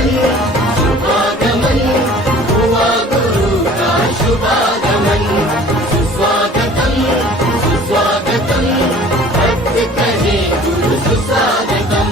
शुभागमन हुआ गुरु का शुभागमन। सुस्वागतम सुस्वागतम भक्त कहे गुरु सुस्वागतम।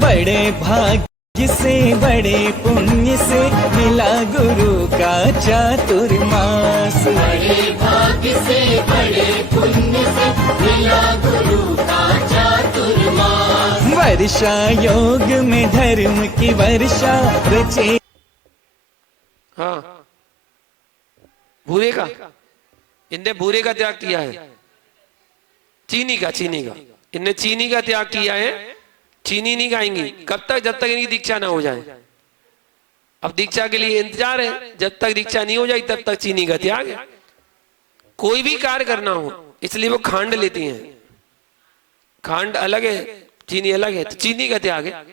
बड़े भाग्य से बड़े पुण्य से मिला गुरु का चातुर्मास। बड़े भाग्य से बड़े पुण्य से मिला गुरु का चातुर्मास। वर्षा योग में धर्म की वर्षा रचे। हाँ, भूरे का, इनने भूरे का त्याग किया है। चीनी का इनने चीनी का त्याग किया है। चीनी नहीं खाएंगी कब तक, जब तक इनकी दीक्षा ना हो जाए। अब दीक्षा के लिए इंतजार है, जब तक दीक्षा नहीं हो जाए तब तक चीनी का त्याग है। कोई भी कार्य करना हो इसलिए वो खांड लेती हैं। खांड अलग है, चीनी अलग है, तो चीनी का त्याग है।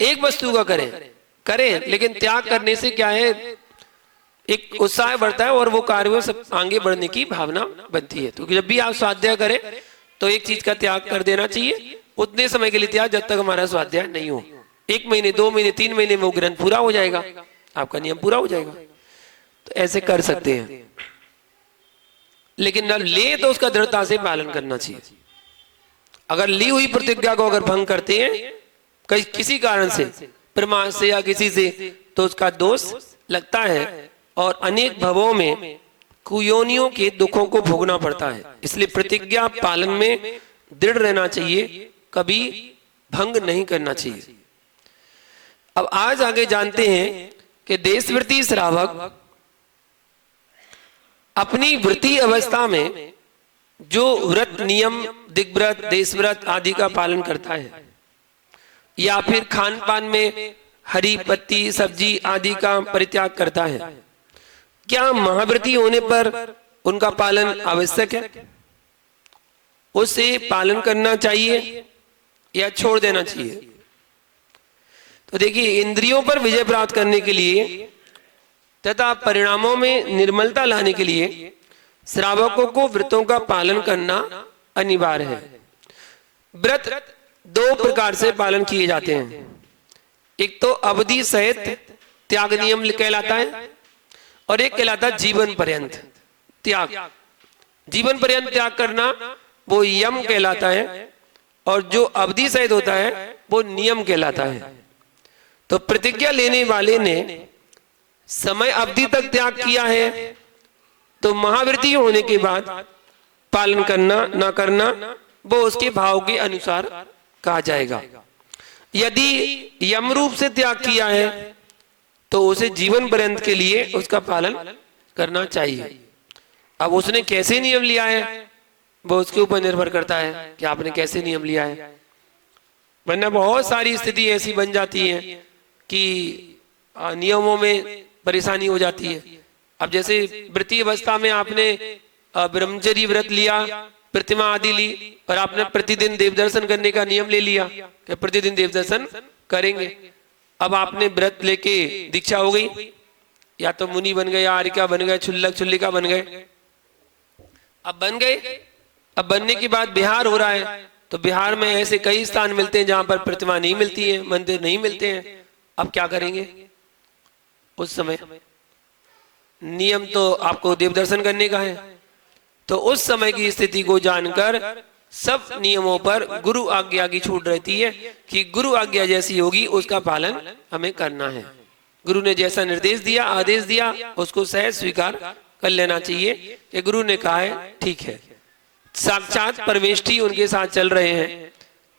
एक वस्तु का करें लेकिन त्याग करने से क्या है, एक उत्साह बढ़ता है और वो कार्य में सब आगे बढ़ने की भावना बनती है। तो जब भी आप स्वाध्याय करें तो एक चीज का त्याग कर देना चाहिए, उतने समय के लिए त्याग जब तक हमारा स्वाध्याय नहीं हो। 1 महीने 2 महीने 3 महीने में वो ग्रंथ पूरा हो जाएगा, आपका नियम पूरा हो जाएगा। तो ऐसे कर सकते हैं, लेकिन न ले तो उसका दृढ़ता से पालन करना चाहिए। अगर ली हुई प्रतिज्ञा को अगर भंग करते हैं किसी कारण से, प्रमाण से या किसी से, तो उसका दोष लगता है और अनेक भवों में कुयोनियों के दुखों को भोगना पड़ता है। इसलिए प्रतिज्ञा पालन में दृढ़ रहना चाहिए, कभी भंग नहीं करना चाहिए। अब आज आगे जानते हैं कि देशव्रती श्रावक अपनी व्रती अवस्था में जो व्रत नियम, दिग्व्रत, देशव्रत आदि का पालन करता है, या फिर खान पान में हरी पत्ती सब्जी आदि का परित्याग करता है, क्या महाव्रती होने पर उनका पालन आवश्यक है? उसे पालन करना चाहिए या छोड़ देना चाहिए? तो देखिए, इंद्रियों पर विजय प्राप्त करने के लिए तथा परिणामों में निर्मलता लाने के लिए श्रावकों को व्रतों का पालन करना अनिवार्य है। व्रत 2 प्रकार से पालन किए जाते हैं। एक तो अवधि सहित त्याग नियम कहलाता है और एक कहलाता है जीवन पर्यंत त्याग। जीवन पर्यंत त्याग करना वो यम कहलाता है और जो अवधि सहित होता है वो नियम कहलाता है। तो प्रतिज्ञा लेने वाले ने समय अवधि तक त्याग किया है तो महाव्रती होने के बाद पालन करना ना करना वो उसके भाव के अनुसार कहा जाएगा। यदि यम रूप से त्याग किया है तो उसे जीवन पर्यंत के लिए उसका पालन करना चाहिए। अब उसने कैसे नियम लिया है वो उसके ऊपर निर्भर करता है कि आपने कैसे नियम लिया है। वरना बहुत सारी स्थिति ऐसी बन जाती है कि नियमों में परेशानी हो जाती है। अब जैसे व्रती अवस्था में आपने ब्रह्मचर्य व्रत लिया, प्रतिमा आदि ली और आपने प्रतिदिन देव दर्शन करने का नियम ले लिया कि प्रतिदिन देव दर्शन करेंगे। अब आपने व्रत लेके दीक्षा हो गई, या तो मुनि बन गए, आर्यिका बन गए, छुल्लक छुल्लिका बन गए। अब बन गए, अब बनने के बाद बिहार हो रहा है तो बिहार में ऐसे कई स्थान मिलते हैं जहां पर प्रतिमा नहीं मिलती है, मंदिर नहीं मिलते हैं। अब क्या करेंगे? उस समय नियम तो आपको देव दर्शन करने का है, तो उस समय की स्थिति को जानकर सब नियमों पर गुरु आज्ञा की छूट रहती है कि गुरु आज्ञा जैसी होगी उसका पालन हमें करना है। गुरु ने जैसा निर्देश दिया, आदेश दिया, उसको सहज स्वीकार कर लेना चाहिए कि गुरु ने कहा है ठीक है। साक्षात परमेष्ठी उनके साथ चल रहे हैं।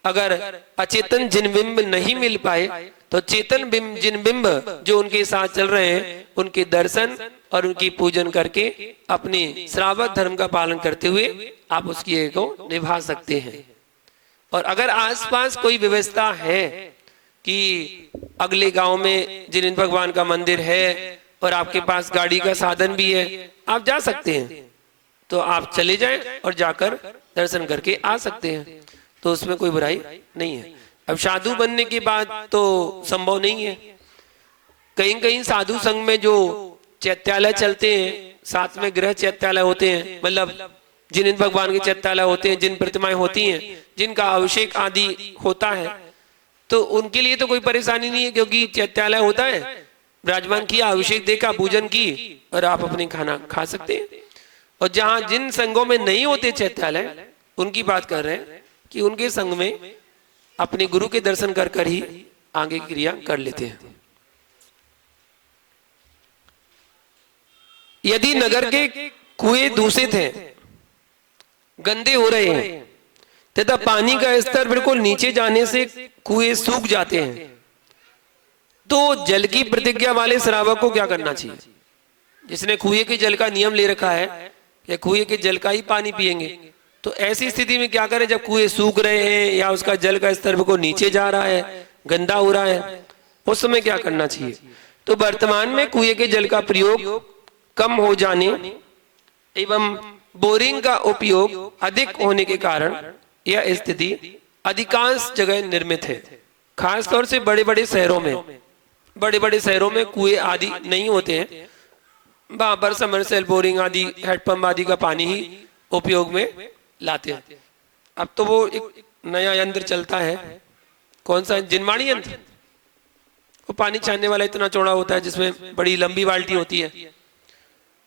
अगर अचेतन जिन बिंब नहीं मिल पाए तो चेतन बिंब जिन बिंब जो उनके साथ चल रहे हैं उनके दर्शन और उनकी पूजन करके अपने श्रावक धर्म का पालन करते हुए आप उसकी एक को निभा सकते हैं। और अगर आसपास कोई व्यवस्था है कि अगले गांव में जिन भगवान का मंदिर है और आपके पास गाड़ी का साधन भी है, आप जा सकते हैं, तो आप चले जाएं और जाकर दर्शन करके आ सकते हैं, तो उसमें कोई बुराई नहीं है। अब साधु बनने के बाद तो संभव नहीं है। कहीं कहीं साधु संघ में जो चैत्यालय चलते हैं, साथ में गृह चैत्यालय होते हैं, मतलब जिन भगवान के चैत्यालय होते हैं, जिन प्रतिमाएं होती हैं, जिनका अभिषेक आदि होता है, तो उनके लिए तो कोई परेशानी नहीं है, क्योंकि चैत्यालय होता है, विराजमान किया, अभिषेक देखा, पूजन की, और आप अपने खाना खा सकते हैं। और जहां जिन संघों में नहीं होते चैत्यालय, उनकी बात कर रहे हैं कि उनके संघ में अपने गुरु के दर्शन कर कर ही आगे की क्रिया कर लेते हैं। यदि नगर के कुएं दूषित हैं, गंदे हो रहे हैं तथा पानी का स्तर बिल्कुल नीचे जाने से कुएं सूख जाते हैं, तो जल की प्रतिज्ञा वाले श्रावक को क्या करना चाहिए? जिसने कुएं के जल का नियम ले रखा है या कुएं के जल का ही पानी पिएंगे, तो ऐसी स्थिति में क्या करें? जब कुएं सूख रहे हैं या उसका जल का स्तर बिल्कुल नीचे जा रहा है, गंदा हो रहा है, उस समय क्या करना चाहिए? तो वर्तमान में कुएं के जल का प्रयोग कम हो जाने एवं बोरिंग का उपयोग अधिक होने के कारण यह स्थिति अधिकांश जगह निर्मित है। खासतौर से बड़े बड़े शहरों में कुएं आदि नहीं होते हैं, वहां पर समरसेल, बोरिंग आदि, हेडपंप आदि का पानी ही उपयोग में लाते हैं। अब तो वो एक नया यंत्र चलता है, कौन सा? जिनवाणी यंत्र। वो पानी छानने वाला इतना चौड़ा होता है जिसमें बड़ी लंबी बाल्टी होती है,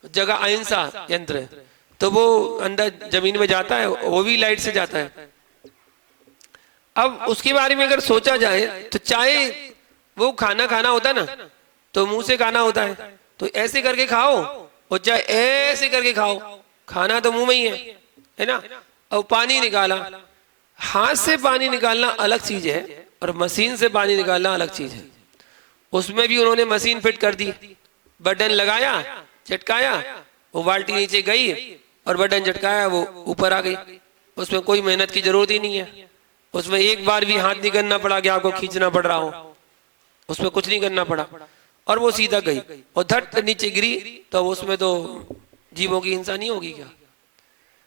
जगह अहिंसा यंत्र है, तो वो अंदर जमीन में जाता है, वो भी लाइट से जाता है। अब उसके बारे में अगर सोचा जाए तो चाहे वो खाना होता ना, तो मुंह से खाना होता है, तो ऐसे करके खाओ, और चाहे ऐसे करके खाओ, खाना तो मुंह में ही है ना। और पानी निकाला, हाथ से पानी निकालना अलग चीज है और मशीन से पानी निकालना अलग चीज है। उसमें भी उन्होंने मशीन फिट कर दी, बटन लगाया, झटकाया, वो बाल्टी नीचे गई और बटन झटकाया, वो ऊपर आ गई। उसमें कोई मेहनत की जरूरत ही नहीं है, उसमें एक बार भी हाथ नहीं करना पड़ा कि आपको खींचना पड़ रहा हो, उसमें कुछ नहीं करना पड़ा, और वो सीधा गई और धट नीचे गिरी, तो उसमें तो जीवों की हिंसा नहीं होगी क्या?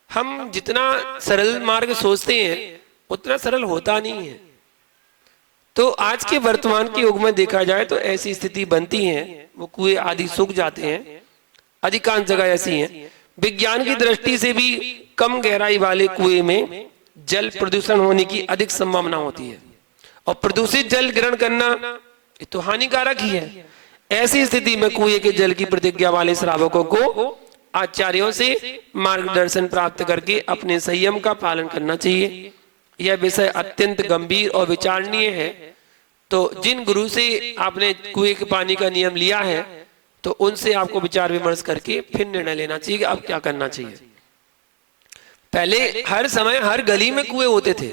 हम जितना सरल मार्ग सोचते हैं उतना सरल होता नहीं है। तो आज के वर्तमान के युग में देखा जाए तो ऐसी स्थिति बनती है, वो कुएं आदि सूख जाते हैं, अधिकांश जगह ऐसी हैं। विज्ञान की दृष्टि से भी कम गहराई वाले कुएं में जल प्रदूषण होने की अधिक संभावना होती है, और प्रदूषित जल ग्रहण करना ये तो हानिकारक ही है। ऐसी स्थिति में कुएं के जल की प्रतिज्ञा वाले श्रावकों को आचार्यों से मार्गदर्शन प्राप्त करके अपने संयम का पालन करना चाहिए। यह विषय अत्यंत गंभीर और विचारणीय है। तो जिन गुरु से आपने कुएं के पानी का नियम लिया है, तो उनसे आपको विचार विमर्श करके फिर निर्णय लेना चाहिए कि अब क्या करना चाहिए। पहले हर समय हर गली में कुएं होते थे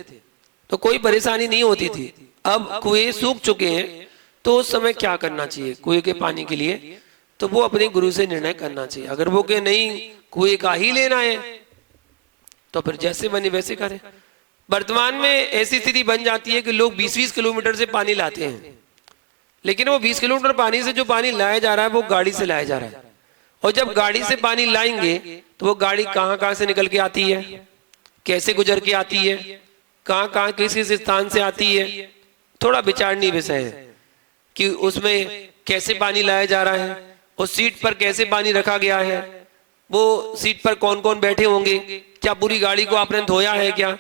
तो कोई परेशानी नहीं होती थी, अब कुएं सूख चुके हैं, तो उस समय क्या करना चाहिए कुएं के पानी के लिए? तो वो अपने गुरु से निर्णय करना चाहिए। अगर वो कहे नहीं कुएं का ही लेना है, तो फिर जैसे बने वैसे करें। वर्तमान में ऐसी स्थिति बन जाती है कि लोग 20-20 किलोमीटर से पानी लाते हैं, लेकिन वो 20 किलोमीटर पानी से जो पानी लाया जा रहा है वो गाड़ी से लाया जा रहा है, और जब गाड़ी से पानी लाएंगे तो वो गाड़ी कहाँ से निकल के आती है, कैसे गुजर के आती है, कहाँ किस स्थान से आती है। थोड़ा विचारणीय विषय है कि उसमें कैसे पानी लाया जा रहा है, उस सीट पर कैसे पानी रखा गया है, वो सीट पर कौन कौन बैठे होंगे, क्या पूरी गाड़ी को आपने धोया है, क्या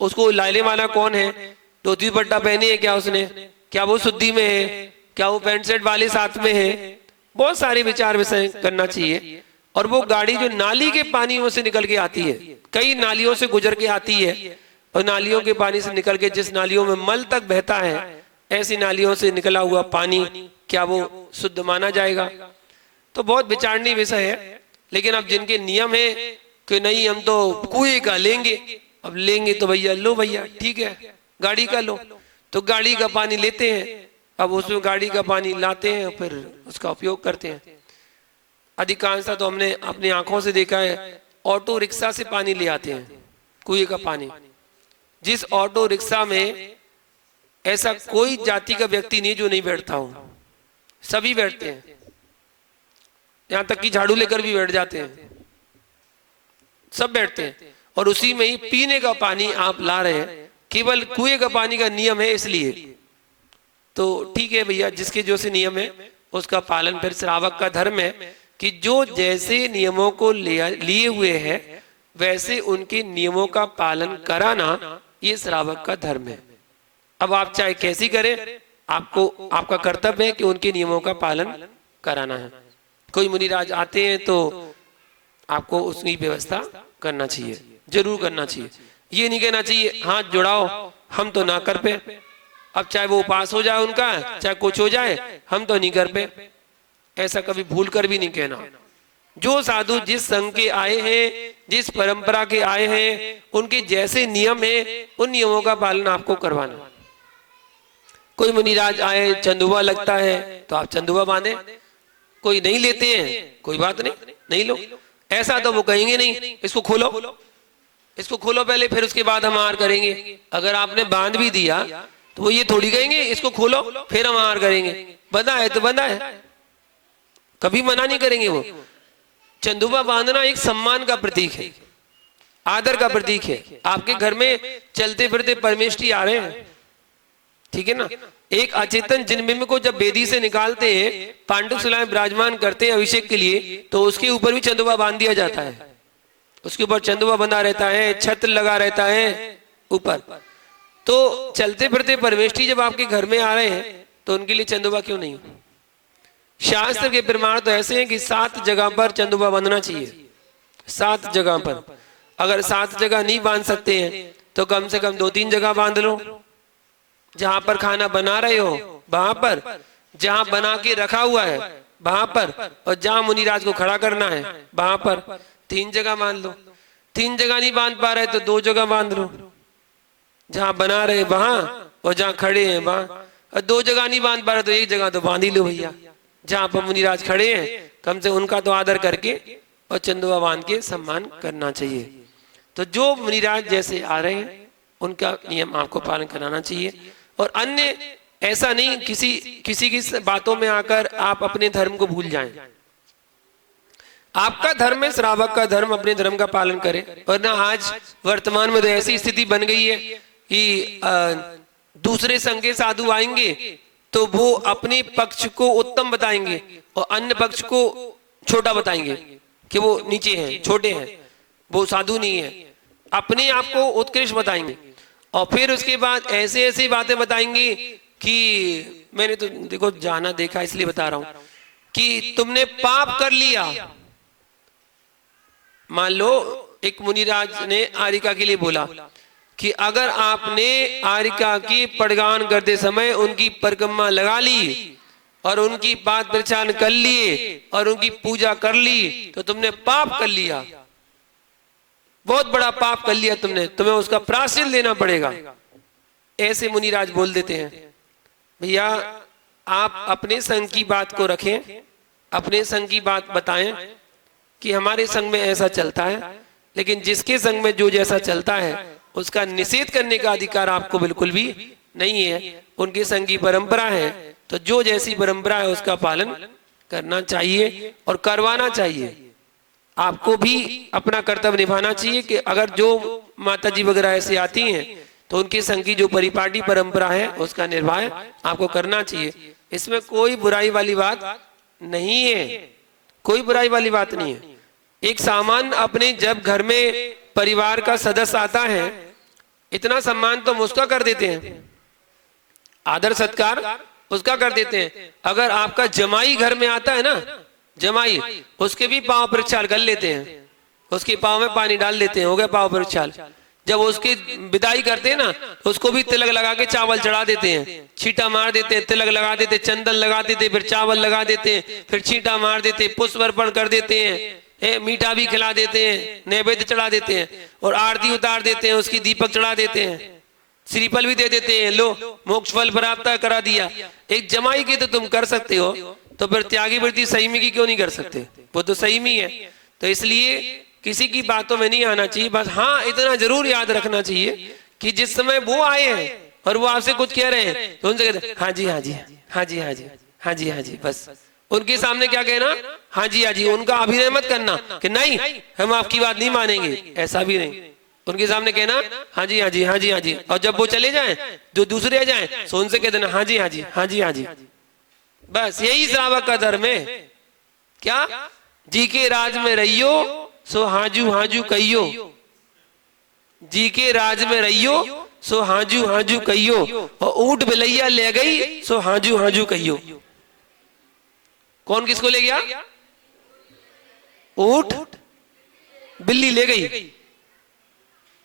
उसको लाने वाला कौन है, धोती पट्टा पहनी है क्या उसने, क्या वो शुद्धि में है, क्या वो पैंट शर्ट वाले साथ में है। बहुत सारे विचार विषय करना चाहिए। और वो गाड़ी जो नाली के पानियों से निकल के आती है, कई नालियों से गुजर के आती है, और नालियों के पानी से निकल के जिस नालियों में मल तक बहता है, ऐसी नालियों से निकला हुआ पानी क्या वो शुद्ध माना जाएगा? तो बहुत विचारणीय विषय है। लेकिन अब जिनके नियम है कि नहीं हम तो कुएं का लेंगे, अब लेंगे तो भैया लो भैया ठीक है गाड़ी का लो, तो गाड़ी का पानी लेते हैं। अब उसमें गाड़ी का पानी लाते हैं, फिर उसका उपयोग करते हैं। अधिकांशतः तो हमने अपनी आंखों से देखा है, ऑटो रिक्शा से पानी ले आते हैं, कुएं का पानी। जिस ऑटो रिक्शा में ऐसा कोई जाति का व्यक्ति नहीं जो नहीं बैठता हो, सभी बैठते हैं, यहां तक कि झाड़ू लेकर भी बैठ जाते हैं, सब बैठते हैं, और उसी में ही पीने का पानी आप ला रहे हैं। केवल कुएं का पानी का नियम है इसलिए, तो ठीक है भैया, जिसके जो से नियम है उसका पालन फिर श्रावक का धर्म है कि जो जैसे नियमों को लिए हुए है वैसे उनके नियमों का पालन कराना ये श्रावक का धर्म है। अब आप चाहे कैसी करें, आपको आपका कर्तव्य है कि उनके नियमों का पालन कराना है। कोई मुनिराज आते हैं तो आपको उसकी व्यवस्था करना चाहिए, जरूर करना चाहिए। ये नहीं कहना चाहिए हाथ जुड़ाओ हम तो ना कर पे, अब चाहे वो उपास हो जाए उनका, चाहे कुछ हो जाए, हम तो नहीं कर पे, ऐसा कभी भूल कर भी नहीं कहना। जो साधु जिस संघ के आए हैं, जिस परंपरा के आए हैं, उनके जैसे नियम है उन नियमों का पालन आपको करवाना। कोई मुनिराज आए चंदुआ लगता है तो आप चंदुआ बांधे, कोई नहीं लेते हैं कोई बात नहीं, नहीं लो, ऐसा तो वो कहेंगे नहीं इसको खोलो, इसको खोलो पहले फिर उसके बाद हम आहार करेंगे। अगर आपने बांध भी दिया तो वो ये थोड़ी कहेंगे इसको खोलो फिर हम आहार करेंगे, बंधा है तो बंधा है, कभी मना नहीं करेंगे वो। चंदुआ बांधना एक सम्मान का प्रतीक है, आदर का प्रतीक है। आपके घर में चलते फिरते परमेष्ठी आ रहे हैं, ठीक है ना। एक अचेतन जिनबिंब को जब वेदी से निकालते हैं, पांडु शिलाएं विराजमान करते हैं अभिषेक के लिए, तो उसके ऊपर भी चंदुआ बांध दिया जाता है, उसके ऊपर चंदुआ बंधा रहता है, छत्र लगा रहता है ऊपर। तो चलते फिरते परमेष्ठी जब आपके घर में आ रहे हैं तो उनके लिए चंदुआ क्यों नहीं? शास्त्र के प्रमाण तो ऐसे हैं कि 7 जगह पर चंदुआ बांधना चाहिए, 7 जगह पर। अगर 7 जगह नहीं बांध सकते हैं तो कम से कम 2-3 जगह बांध लो। जहां पर खाना बना रहे हो वहां पर, जहां बना के रखा हुआ है वहां पर, और जहां मुनिराज को खड़ा करना है वहां पर, 3 जगह बांध लो। 3 जगह नहीं बांध पा रहे तो 2 जगह बांध लो, जहां बना रहे वहां और जहां खड़े हैं वहां। और 2 जगह नहीं बांध पा रहे तो 1 जगह तो बांध ही लो भैया, जहां पर मुनिराज खड़े हैं कम से उनका तो आदर करके और चंदुआ बांध के सम्मान करना चाहिए। तो जो मुनिराज जैसे आ रहे हैं उनका नियम आपको पालन कराना चाहिए। और अन्य ऐसा नहीं किसी की बातों में आकर आप अपने धर्म को भूल जाएं। आपका धर्म है, श्रावक का धर्म, अपने धर्म का पालन करें। वरना आज वर्तमान में तो ऐसी स्थिति बन गई है कि दूसरे संघ के साधु आएंगे तो वो अपने पक्ष को उत्तम बताएंगे और अन्य पक्ष को छोटा बताएंगे कि वो नीचे हैं, छोटे हैं, वो साधु नहीं है, अपने आप को उत्कृष्ट बताएंगे। और फिर उसके बाद ऐसे ऐसी बातें बताएंगे कि मैंने तो देखो जाना देखा इसलिए बता रहा हूं कि तुमने पाप कर लिया। मान लो एक मुनिराज ने आरिका के लिए बोला कि अगर आपने आरिका की पड़गान करते समय उनकी परिक्रमा लगा ली और उनकी पाद प्रचार कर लिए और उनकी पूजा कर ली तो तुमने पाप कर लिया, बहुत बड़ा पाप कर लिया तुमने, तुम्हें उसका प्रायश्चित लेना पड़ेगा। ऐसे मुनिराज बोल देते हैं। भैया आप अपने संघ की बात को रखें, अपने संघ की बात बताएं कि हमारे संघ में ऐसा चलता है, लेकिन जिसके संघ में जो जैसा चलता है उसका निषेध करने का अधिकार आपको बिल्कुल भी नहीं है। उनके संघ की परंपरा है तो जो जैसी परंपरा है उसका पालन करना चाहिए और करवाना चाहिए। आपको भी अपना कर्तव्य निभाना चाहिए कि अगर जो माता जी वगैरह ऐसे आती हैं तो उनके संघ की जो परिपाटी परंपरा है उसका निर्वाह आपको करना चाहिए। इसमें कोई बुराई वाली बात नहीं है, कोई बुराई वाली बात नहीं है। एक सामान्य अपने जब घर में परिवार का सदस्य आता है इतना सम्मान तो हम उसका कर देते हैं, आदर सत्कार उसका कर देते हैं। अगर आपका जमाई घर में आता है ना, जमाई, उसके भी पांव प्रक्षाल कर लेते हैं, उसके पांव में पानी डाल देते हैं, हो गया पांव प्रक्षाल। जब उसकी विदाई करते हैं ना तो उसको भी तिलक लगा के चावल चढ़ा देते हैं, छींटा मार देते हैं, तिलक लगा देते, चंदन लगा देते, फिर चावल लगा देते हैं, फिर छींटा मार देते, पुष्प अर्पण कर देते हैं, मीठा भी खिला देते हैं, नैवेद्य चढ़ा देते हैं और आरती उतार देते हैं, उसकी दीपक चढ़ा देते हैं, श्रीफल भी दे देते हैं, लो मोक्ष फल प्राप्त करा दिया। एक जमाई के तो तुम कर सकते हो, तो फिर त्यागी वृत्ति संयमी की क्यों नहीं कर सकते? वो तो संयमी है। तो इसलिए किसी की बातों में नहीं आना चाहिए। बस हाँ इतना जरूर याद रखना चाहिए कि जिस समय वो आए हैं और वो आपसे कुछ कह रहे हैं तो उनसे कहते हाँ जी हाँ जी हाँ जी हाँ जी हाँ जी हाँ जी, बस उनके सामने क्या कहना, हाँ जी हाँ जी। उनका अभिनय मत करना कि नहीं हम आपकी बात नहीं मानेंगे, ऐसा भी नहीं। उनके सामने कहना हाँ जी हाँ जी हाँ जी हाँ जी, और जब वो चले जाएं जो दूसरे आ जाएं तो उनसे कह देना हाँ जी हाँ जी हाँ जी हाँ जी। बस यही श्रावक का धर्म है। क्या जी के राज में रहियो सो हाजू हाजू कहियो, जी के राज में रहियो सो हाजू हाजू कहियो, और ऊंट बिलैया ले गई सो हाजू हाजू कहियो। कौन किसको ले गया? ऊंट बिल्ली ले गई,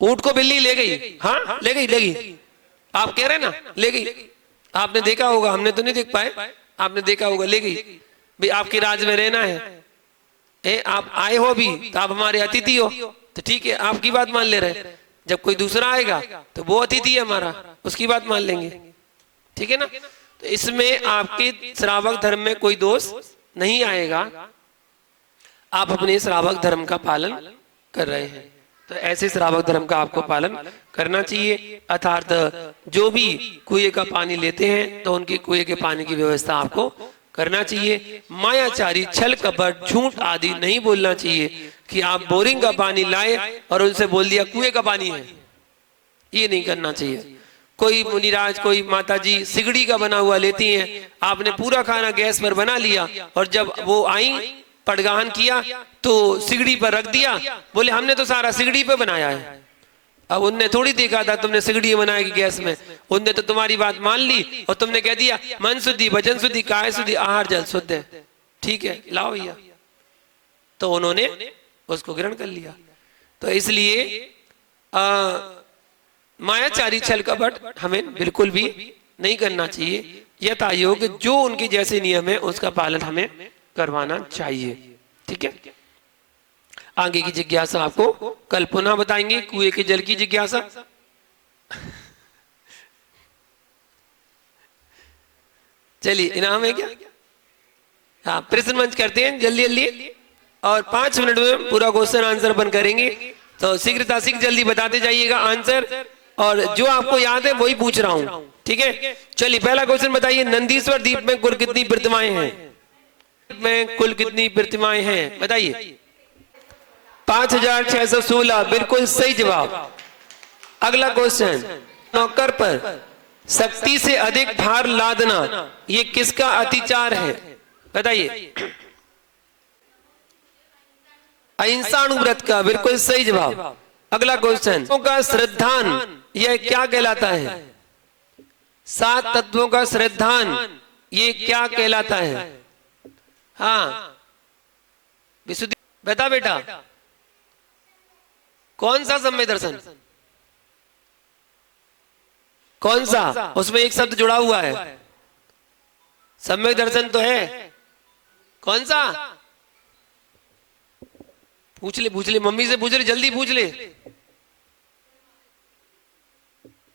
ऊंट को बिल्ली ले गई। हाँ ले गई। आप कह रहे हैं ना ले गई। आपने देखा होगा, हमने तो नहीं देख पाए, आपने देखा होगा ले गई। भाई आपके राज में रहना है, आप आए हो अभी तो आप हमारे अतिथि हो, तो ठीक है आपकी बात मान ले रहे। जब कोई दूसरा आएगा तो वो अतिथि है हमारा, उसकी बात मान लेंगे, ठीक है ना। तो इसमें आपके श्रावक धर्म में कोई दोष नहीं आएगा, आप अपने श्रावक धर्म का पालन कर रहे हैं। तो ऐसे श्रावक धर्म का आपको पालन करना चाहिए। अर्थात जो भी कुएं का पानी लेते हैं तो उनके कुएं के पानी की व्यवस्था आपको करना चाहिए। मायाचारी, छल कपट, झूठ आदि नहीं बोलना चाहिए कि आप बोरिंग का पानी लाए और उनसे बोल दिया कुएं का पानी है, ये नहीं करना चाहिए। कोई मुनिराज, कोई माताजी सिगड़ी का बना हुआ लेती हैं, आपने पूरा खाना गैस पर बना लिया और जब वो आई पड़गाहन किया तो सिगड़ी पर रख दिया, बोले हमने तो सारा सिगड़ी पे बनाया है। अब उनने थोड़ी देखा था तुमने सिगड़ी बनाया कि गैस में, उनने तो तुम्हारी बात मान ली और तुमने कह दिया मन शुद्धि, वचन शुद्धि, काय शुद्धि, आहार जल शुद्ध है, ठीक है लाओ भैया, तो उन्होंने उसको ग्रहण कर लिया। तो इसलिए मायाचारी, छल कपट हमें बिल्कुल भी नहीं करना चाहिए। यथा योग जो उनके जैसे नियम है उसका पालन हमें करवाना चाहिए, ठीक है। आगे की जिज्ञासा आपको कल पुनः बताएंगे, कुएं के जल की जिज्ञासा। चलिए इनाम है क्या? हाँ प्रश्न मंच करते हैं जल्दी जल्दी, और 5 मिनट में पूरा क्वेश्चन आंसर बन करेंगे। तो शीघ्रता शीघ्र जल्दी बताते जाइएगा आंसर, और जो आपको याद है वही पूछ रहा हूं, ठीक है। चलिए पहला क्वेश्चन बताइए, नंदीश्वर द्वीप में कुल कितनी प्रतिमाएं हैं? में कुल कितनी प्रतिमाएं हैं बताइए? 5616, बिल्कुल सही जवाब। अगला क्वेश्चन, नौकर पर शक्ति से अधिक भार लादना ये किसका अतिचार है बताइए? अहिंसाणुव्रत का, बिल्कुल सही जवाब। अगला क्वेश्चन, का श्रद्धान यह क्या कहलाता है? 7 तत्वों का श्रद्धान ये क्या कहलाता है? हाँ विशुद्धि बता बेटा, कौन सा सम्यक दर्शन? कौन सा? उसमें एक शब्द जुड़ा हुआ है, सम्यक दर्शन तो है, कौन सा? पूछ ले मम्मी से पूछ ले, जल्दी पूछ ले,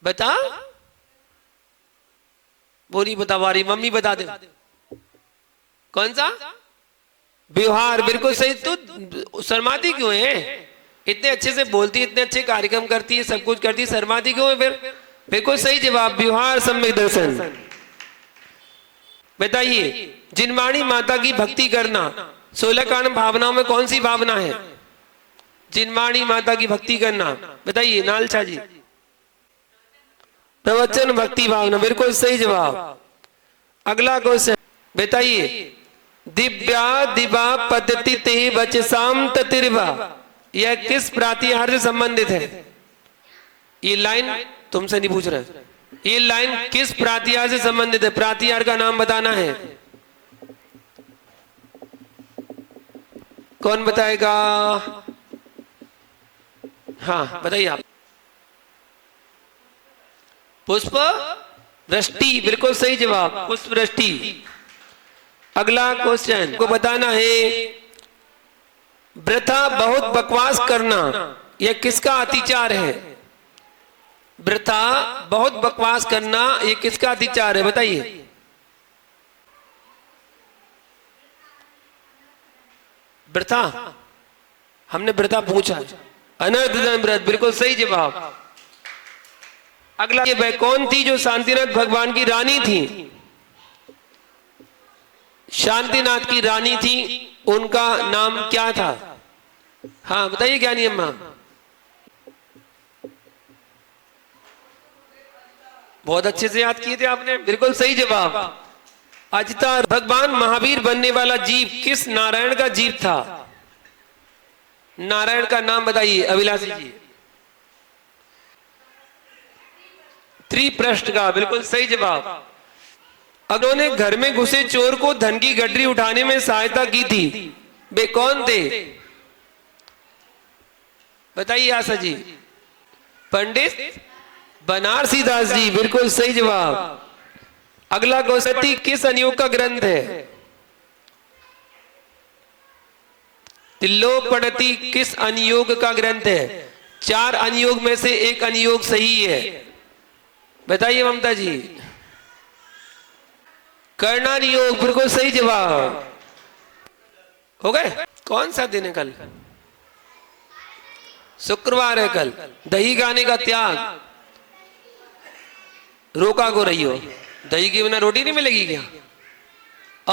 बता। वो नहीं बता पा रही, मम्मी बता दे। कौन सा? व्यवहार, बिल्कुल सही। तो शर्माती क्यों है? इतने अच्छे से बोलती है, इतने अच्छे कार्यक्रम करती है, सब कुछ करती है, शर्माती क्यों है फिर? बिल्कुल सही जवाब, व्यवहार सम्यक दर्शन। बताइए, जिनवाणी माता की भक्ति करना 16 कारण भावनाओं में कौन सी भावना है? जिनवाणी माता की भक्ति करना, बताइए नालछा जी। प्रवचन भक्ति भावना, बिल्कुल सही जवाब। अगला क्वेश्चन बताइए, दिव्या दिवा पद्धति ते वचसाम ततिर्वा यह किस प्रातिहार से संबंधित है? ये लाइन तुमसे नहीं पूछ रहे, ये लाइन किस प्रातिहार से संबंधित है? प्रातिहार का नाम बताना है, कौन बताएगा? हाँ बताइए आप। पुष्प वृष्टि, बिल्कुल सही जवाब, पुष्प वृष्टि। अगला क्वेश्चन को बताना है, वृथा बहुत बकवास करना यह किसका अतिचार है? वृथा बहुत बकवास करना यह किसका अतिचार है बताइए? वृथा, हमने वृथा पूछा, अनर्थ धन व्रत, बिल्कुल सही जवाब। अगला, ये वह कौन थी जो शांतिनाथ भगवान की रानी थी? शांतिनाथ की रानी थी, उनका नाम क्या था? हाँ बताइए क्या नियम? बहुत अच्छे से याद किए थे आपने, बिल्कुल सही जवाब। अजता, भगवान महावीर बनने वाला जीव किस नारायण का जीव था? नारायण का नाम बताइए अभिलाषी जी। त्रिप्रष्ट का बिल्कुल सही जवाब। उन्होंने घर में घुसे चोर को धन की गठरी उठाने में सहायता की थी, वे कौन थे? बताइए आशा जी। पंडित बनारसी दास जी, बिल्कुल सही जवाब। अगला क्वेश्चन, किस अनुयोग का ग्रंथ है? तिल्लोपनिषद किस अनुयोग का ग्रंथ है? 4 अनुयोग में से एक अनुयोग सही है, बताइए ममता जी। कर्णानुयोग, बिल्कुल सही जवाब। हो गए? कौन सा दिन है कल? शुक्रवार है कल। दही खाने का त्याग, रोका को रही हो, दही के बिना रोटी नहीं मिलेगी क्या?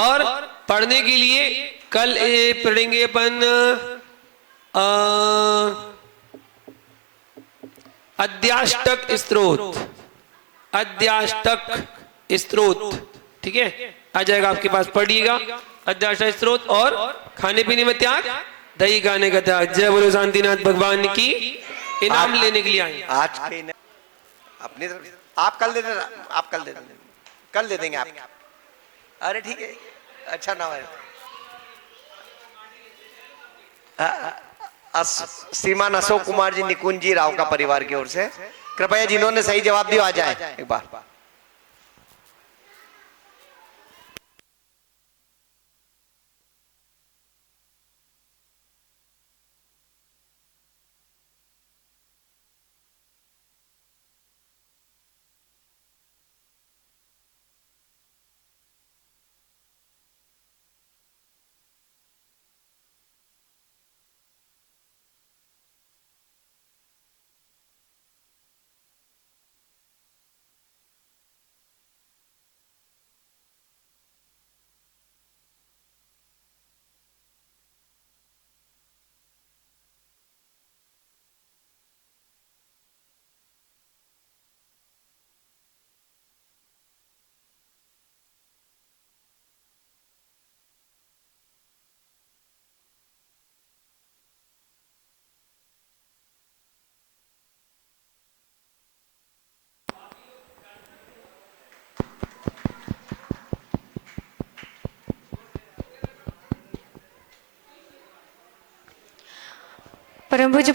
और पढ़ने के लिए कल पढ़ेंगे अपन अध्याष्टक स्तोत्र, अध्याष्टक स्तोत्र, ठीक है, आ जाएगा आपके पास, पढ़िएगा अध्याष्टक स्तोत्र। और खाने पीने में त्याग, दही खाने का त्याग। जय बोलो शांतिनाथ भगवान की। इनाम लेने के लिए आए आज के अपनी तरफ आप कल दे देना, आप कल दे देंगे, कल दे देंगे आप। अरे ठीक है, अच्छा ना है। श्रीमान अशोक कुमार जी निकुंज जी राव का परिवार की ओर से कृपया जिन्होंने सही जवाब दिया आ जाए एक बार। परम पूज्य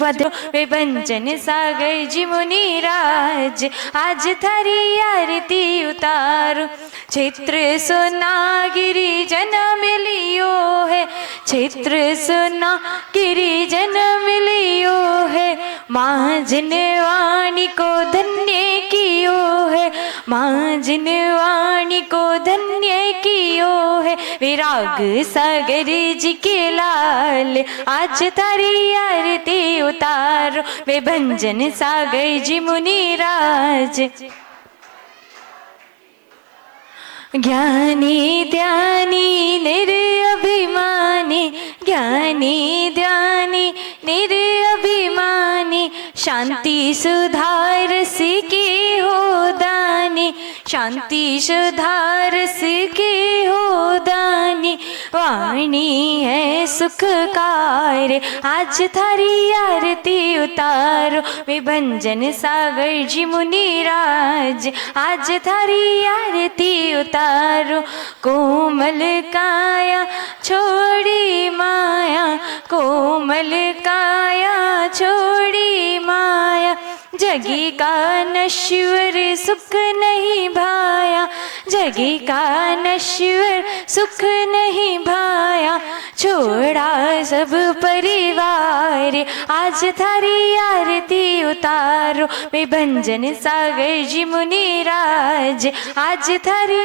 वे बंजन सागर जी मुनि राज, आज थारी आरती उतारो। क्षेत्र सुना गिरिजन मिलियो है, क्षेत्र सुना गिरिजन मिलियो है। माँ जिनवाणी को धन्य कियो है, माँ जिनवाणी को धन्य कियो है। विराग सागर जी के लाल, आज तारी आरती उतारो। वे भंजन सागर जी मुनि राज, ज्ञानी ध्यानी निरअभिमानी, ज्ञानी ध्यानी निरअभिमानी। शांति सुधार सिके हो दानी, शांति सुधार सिके हो दानी। वाणी है सुखकार, आज थारी आरती उतारो। वे भंजन सागर जी मुनि राज, आज थारी आरती उतारो। कोमल काया छोड़ी माया, कोमल काया छोड़ी माया। जगी का नश्वर सुख नहीं भाया, जगी का नश्वर सुख नहीं भाया। छोड़ा सब परिवार, आज थारी आरती उतारो। वे भंजन सागर जी मुनि राज, आज थारी।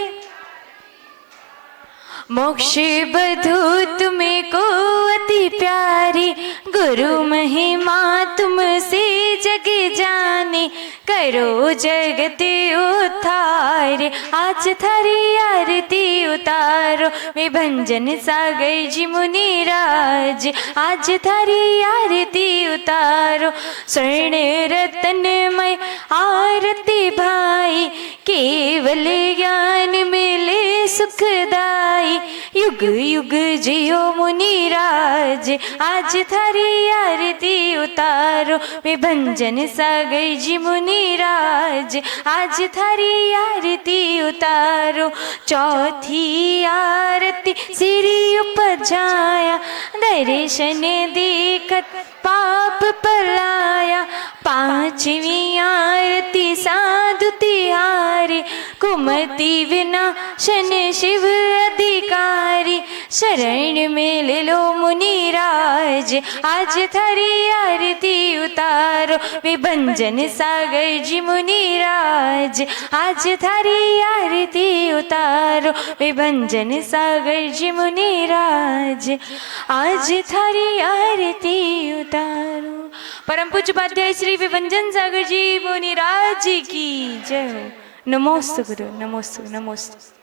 मोक्ष बधू तुम्हें को अति प्यारी, गुरु महिमा तुमसे जग जाने। करो जगत उद्धार, आज थारी आरती उतारो। वे भंजन सागर जी मुनि राज, आज थारी आरती उतारो। स्वर्ण रतनमय आरती भाई, केवल ज्ञान मिले सुखदाई। युग युग जियो मुनिराज, आज थारी आरती उतारो विभंजन सागर जी मुनिराज, आज थारी आरती उतारो। चौथी आरती सिरी उपजाया, दर्शन देखत पाप पलाया। पांचवी आरती साधु तिहारी, कुमति विनाशन शिव अधिकारी। शरण में ले लो मुनिराज, आज थारी आरती उतारो विभंजन सागर जी मुनिराज, आज थारी आरती उतारो विभंजन सागर जी मुनिराज, आज थारी आरती उतारो। परम पूज्य उपाध्याय श्री विभंजन सागर जी मुनिराज की जय हो। नमोस्तु गुरु, नमोस्तु, नमोस्तु।